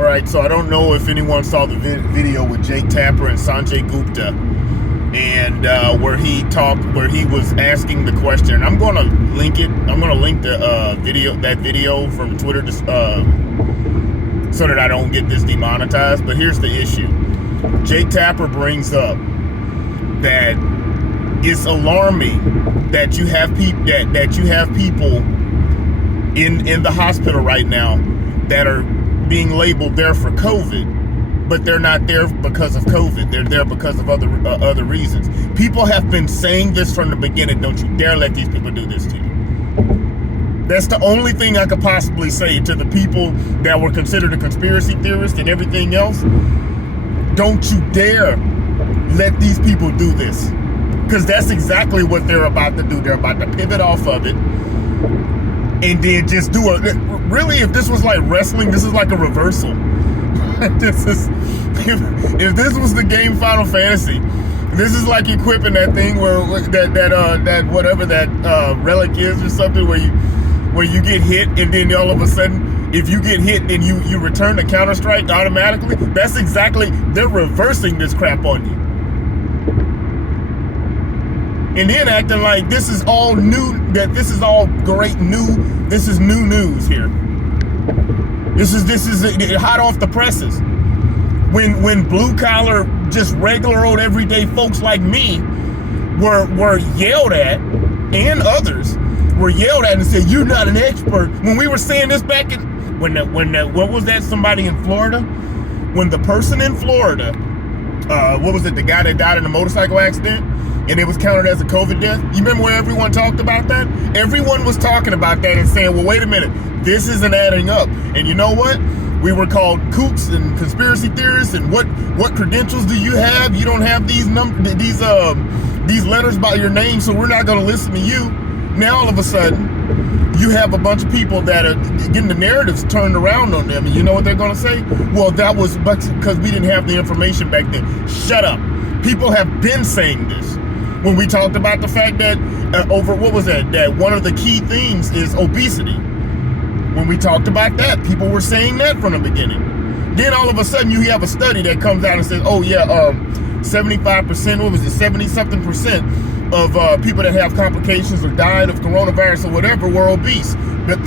All right, so I don't know if anyone saw the video with Jake Tapper and Sanjay Gupta, and where he was asking the question. And I'm going to link it. I'm going to link the video from Twitter, just so that I don't get this demonetized. But here's the issue: Jake Tapper brings up that it's alarming that you have people in the hospital right now that are being labeled there for COVID, but they're not there because of COVID. They're there because of other reasons. People have been saying this from the beginning. Don't you dare let these people do this to you. That's the only thing I could possibly say to the people that were considered a conspiracy theorist and everything else. Don't you dare let these people do this, because that's exactly what they're about to do. They're about to pivot off of it and then just do it. Really, if this was like wrestling, this is like a reversal. This is, if this was the game Final Fantasy, this is like equipping that thing where that whatever that relic is or something, where you get hit and then all of a sudden, if you get hit, then you return the counter strike automatically. That's exactly, they're reversing this crap on you. And then acting like this is all new, that this is all great new, this is new news here. This is hot off the presses. When blue collar, just regular old everyday folks like me were yelled at, and others were yelled at and said, "You're not an expert." When we were saying this back in, what was that, somebody in Florida? When the person in Florida, what was it, the guy that died in a motorcycle accident, and it was counted as a COVID death? You remember where everyone talked about that? Everyone was talking about that and saying, well, wait a minute, this isn't adding up. And you know what? We were called kooks and conspiracy theorists, and what credentials do you have? You don't have these letters by your name, so we're not going to listen to you. Now all of a sudden, you have a bunch of people that are getting the narratives turned around on them, and you know what they're going to say? Well, that was because we didn't have the information back then. Shut up. People have been saying this. When we talked about the fact that that one of the key things is obesity. When we talked about that, people were saying that from the beginning. Then all of a sudden you have a study that comes out and says, oh yeah, 75%, what was it, 70-something% of people that have complications or died of coronavirus or whatever were obese. But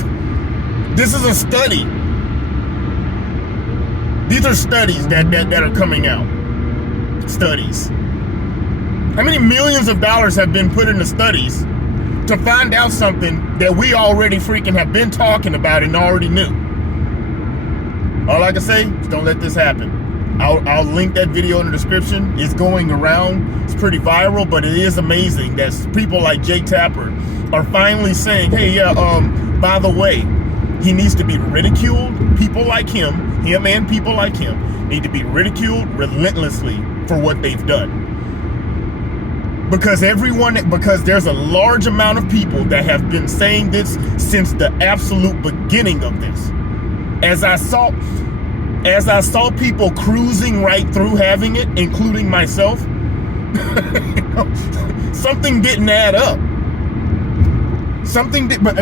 this is a study. These are studies that are coming out. Studies. How many millions of dollars have been put into studies to find out something that we already freaking have been talking about and already knew? All I can say is don't let this happen. I'll link that video in the description. It's going around. It's pretty viral, but it is amazing that people like Jake Tapper are finally saying, hey, yeah, by the way, he needs to be ridiculed. People like him and people like him need to be ridiculed relentlessly for what they've done. Because there's a large amount of people that have been saying this since the absolute beginning of this. As I saw people cruising right through having it, including myself, something didn't add up.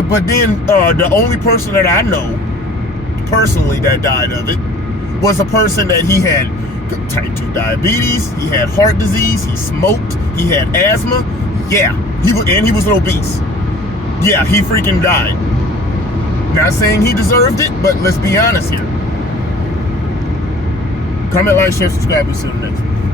But then the only person that I know personally that died of it was a person that he had type 2 diabetes, he had heart disease, he smoked, he had asthma. Yeah, he was obese. Yeah, he freaking died. Not saying he deserved it, but let's be honest here. Comment, like, share, subscribe. We'll see you in the next one.